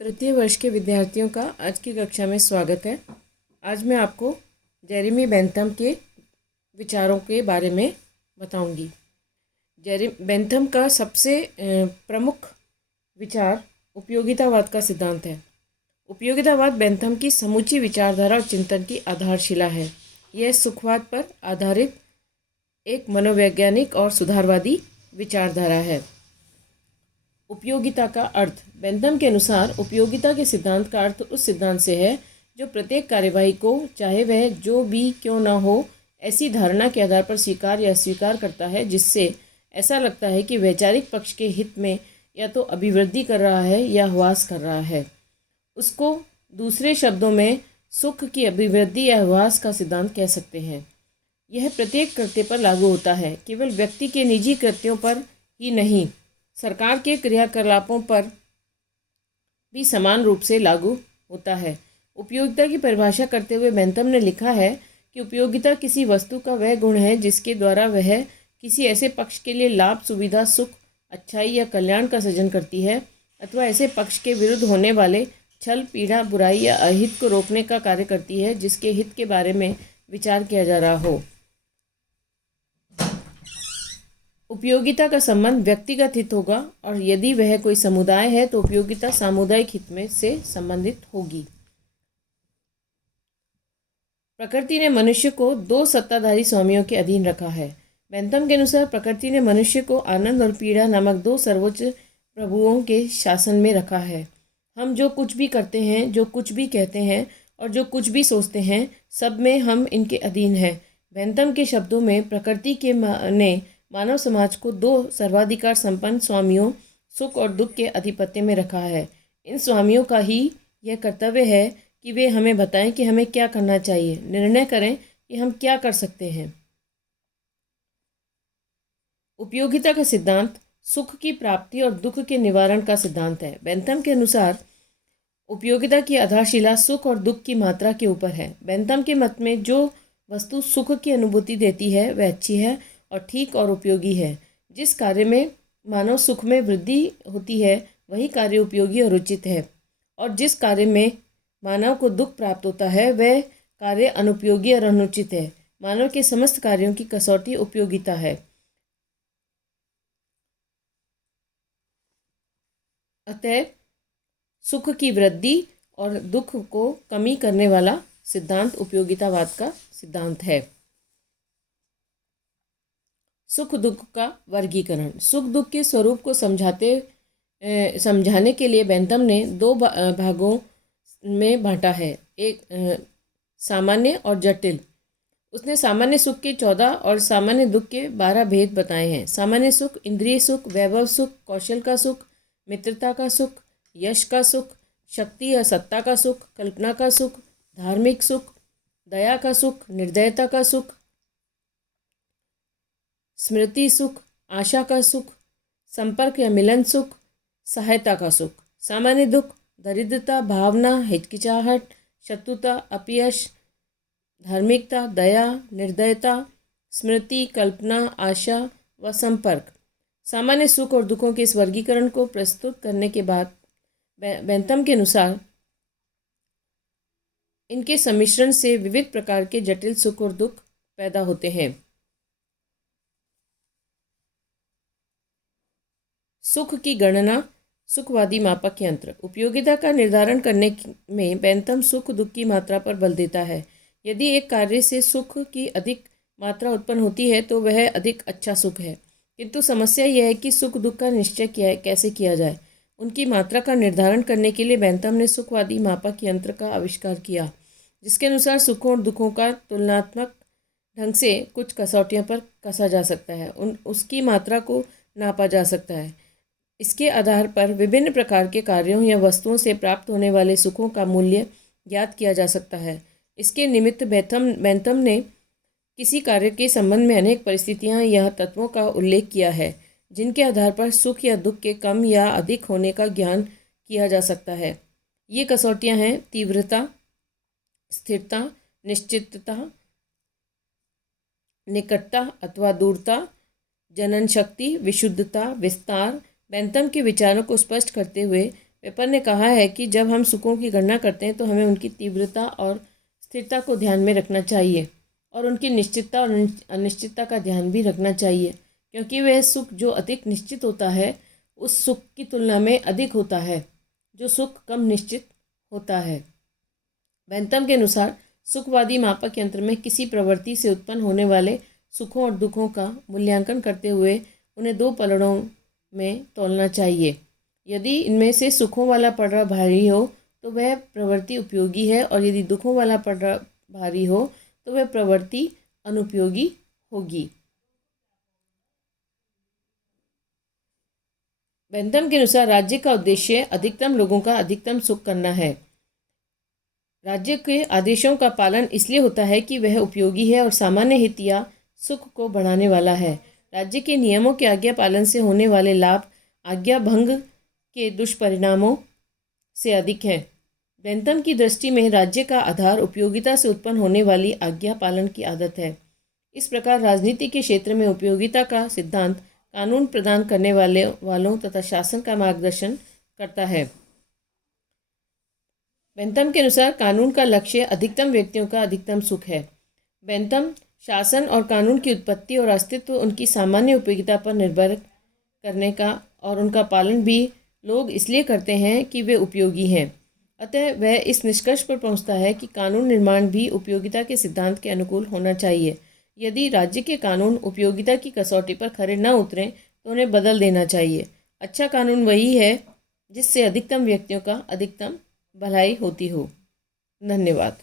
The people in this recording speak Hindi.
तृतीय वर्ष के विद्यार्थियों का आज की कक्षा में स्वागत है। आज मैं आपको जेरेमी बेंथम के विचारों के बारे में बताऊंगी। बेंथम का सबसे प्रमुख विचार उपयोगितावाद का सिद्धांत है। उपयोगितावाद बेंथम की समूची विचारधारा और चिंतन की आधारशिला है। यह सुखवाद पर आधारित एक मनोवैज्ञानिक और सुधारवादी विचारधारा है। उपयोगिता का अर्थ। बेंथम के अनुसार उपयोगिता के सिद्धांत का अर्थ उस सिद्धांत से है जो प्रत्येक कार्यवाही को, चाहे वह जो भी क्यों न हो, ऐसी धारणा के आधार पर स्वीकार या अस्वीकार करता है जिससे ऐसा लगता है कि वैचारिक पक्ष के हित में या तो अभिवृद्धि कर रहा है या ह्रास कर रहा है। उसको दूसरे शब्दों में सुख की अभिवृद्धि या ह्रास का सिद्धांत कह सकते हैं। यह प्रत्येक कृत्य पर लागू होता है, केवल व्यक्ति के निजी कृत्यों पर ही नहीं, सरकार के क्रियाकलापों पर भी समान रूप से लागू होता है। उपयोगिता की परिभाषा करते हुए बेंथम ने लिखा है कि उपयोगिता किसी वस्तु का वह गुण है जिसके द्वारा वह किसी ऐसे पक्ष के लिए लाभ, सुविधा, सुख, अच्छाई या कल्याण का सृजन करती है अथवा ऐसे पक्ष के विरुद्ध होने वाले छल, पीड़ा, बुराई या अहित को रोकने का कार्य करती है जिसके हित के बारे में विचार किया जा रहा हो। उपयोगिता का संबंध व्यक्तिगत हित होगा और यदि वह कोई समुदाय है तो उपयोगिता सामुदायिक हित में से संबंधित होगी। प्रकृति ने मनुष्य को दो सत्ताधारी स्वामियों के अधीन रखा है। बेंथम के अनुसार प्रकृति ने मनुष्य को आनंद और पीड़ा नामक दो सर्वोच्च प्रभुओं के शासन में रखा है। हम जो कुछ भी करते हैं, जो कुछ भी कहते हैं और जो कुछ भी सोचते हैं, सब में हम इनके अधीन हैं। बेंथम के शब्दों में प्रकृति ने मानव समाज को दो सर्वाधिकार संपन्न स्वामियों, सुख और दुख के आधिपत्य में रखा है। इन स्वामियों का ही यह कर्तव्य है कि वे हमें बताएं कि हमें क्या करना चाहिए, निर्णय करें कि हम क्या कर सकते हैं। उपयोगिता का सिद्धांत सुख की प्राप्ति और दुख के निवारण का सिद्धांत है। बेंथम के अनुसार उपयोगिता की आधारशिला सुख और दुख की मात्रा के ऊपर है। बेंथम के मत में जो वस्तु सुख की अनुभूति देती है वह अच्छी है और ठीक और उपयोगी है। जिस कार्य में मानव सुख में वृद्धि होती है वही कार्य उपयोगी और उचित है, और जिस कार्य में मानव को दुख प्राप्त होता है वह कार्य अनुपयोगी और अनुचित है। मानव के समस्त कार्यों की कसौटी उपयोगिता है। अतः सुख की वृद्धि और दुख को कमी करने वाला सिद्धांत उपयोगितावाद का सिद्धांत है। सुख दुख का वर्गीकरण। सुख दुख के स्वरूप को समझाने के लिए बेंथम ने दो भागों में बांटा है, एक सामान्य और जटिल। उसने सामान्य सुख के 14 और सामान्य दुख के 12 भेद बताए हैं। सामान्य सुख इंद्रिय सुख, वैभव सुख, कौशल का सुख, मित्रता का सुख, यश का सुख, शक्ति या सत्ता का सुख, कल्पना का सुख, धार्मिक सुख, दया का सुख, निर्दयता का सुख, स्मृति सुख, आशा का सुख, संपर्क या मिलन सुख, सहायता का सुख। सामान्य दुख दरिद्रता, भावना, हिचकिचाहट, शत्रुता, अपयश, धार्मिकता, दया, निर्दयता, स्मृति, कल्पना, आशा व संपर्क। सामान्य सुख और दुखों के इस वर्गीकरण को प्रस्तुत करने के बाद बेंथम के अनुसार इनके सम्मिश्रण से विविध प्रकार के जटिल सुख और दुख पैदा होते हैं। सुख की गणना, सुखवादी मापक यंत्र। उपयोगिता का निर्धारण करने में बेंथम सुख दुख की मात्रा पर बल देता है। यदि एक कार्य से सुख की अधिक मात्रा उत्पन्न होती है तो वह अधिक अच्छा सुख है, किंतु समस्या यह है कि सुख दुख का निश्चय कैसे किया जाए। उनकी मात्रा का निर्धारण करने के लिए बेंथम ने सुखवादी मापक यंत्र का आविष्कार किया, जिसके अनुसार सुखों और दुखों का तुलनात्मक ढंग से कुछ कसौटियों पर कसा जा सकता है, उसकी मात्रा को नापा जा सकता है। इसके आधार पर विभिन्न प्रकार के कार्यों या वस्तुओं से प्राप्त होने वाले सुखों का मूल्य ज्ञात किया जा सकता है। इसके निमित्त बेंथम ने किसी कार्य के संबंध में अनेक परिस्थितियां या तत्वों का उल्लेख किया है जिनके आधार पर सुख या दुख के कम या अधिक होने का ज्ञान किया जा सकता है। ये कसौटियां हैं तीव्रता, स्थिरता, निश्चितता, निकटता अथवा दूरता, जनन शक्ति, विशुद्धता, विस्तार। बेंथम के विचारों को स्पष्ट करते हुए पेपर ने कहा है कि जब हम सुखों की गणना करते हैं तो हमें उनकी तीव्रता और स्थिरता को ध्यान में रखना चाहिए और उनकी निश्चितता और अनिश्चितता का ध्यान भी रखना चाहिए, क्योंकि वह सुख जो अधिक निश्चित होता है उस सुख की तुलना में अधिक होता है जो सुख कम निश्चित होता है। बेंथम के अनुसार सुखवादी मापक यंत्र में किसी प्रवृत्ति से उत्पन्न होने वाले सुखों और दुखों का मूल्यांकन करते हुए उन्हें दो पलड़ों में तौलना चाहिए। यदि इनमें से सुखों वाला पलड़ा भारी हो तो वह प्रवृत्ति उपयोगी है, और यदि दुखों वाला पलड़ा भारी हो तो वह प्रवृत्ति अनुपयोगी होगी। बेंथम के अनुसार राज्य का उद्देश्य अधिकतम लोगों का अधिकतम सुख करना है। राज्य के आदेशों का पालन इसलिए होता है कि वह उपयोगी है और सामान्य हित या सुख को बढ़ाने वाला है। राज्य के नियमों के आज्ञा पालन से होने वाले लाभ आज्ञा भंग के दुष्परिणामों से अधिक हैं। बेंथम की दृष्टि में राज्य का आधार उपयोगिता से उत्पन्न होने वाली आज्ञा पालन की आदत है। इस प्रकार राजनीति के क्षेत्र में उपयोगिता का सिद्धांत कानून प्रदान करने वालों तथा शासन का मार्गदर्शन करता है। बेंथम के अनुसार कानून का लक्ष्य अधिकतम व्यक्तियों का अधिकतम सुख है। बेंथम शासन और कानून की उत्पत्ति और अस्तित्व उनकी सामान्य उपयोगिता पर निर्भर करने का और उनका पालन भी लोग इसलिए करते हैं कि वे उपयोगी हैं। अतः वह इस निष्कर्ष पर पहुंचता है कि कानून निर्माण भी उपयोगिता के सिद्धांत के अनुकूल होना चाहिए। यदि राज्य के कानून उपयोगिता की कसौटी पर खरे न उतरें तो उन्हें बदल देना चाहिए। अच्छा कानून वही है जिससे अधिकतम व्यक्तियों का अधिकतम भलाई होती हो। धन्यवाद।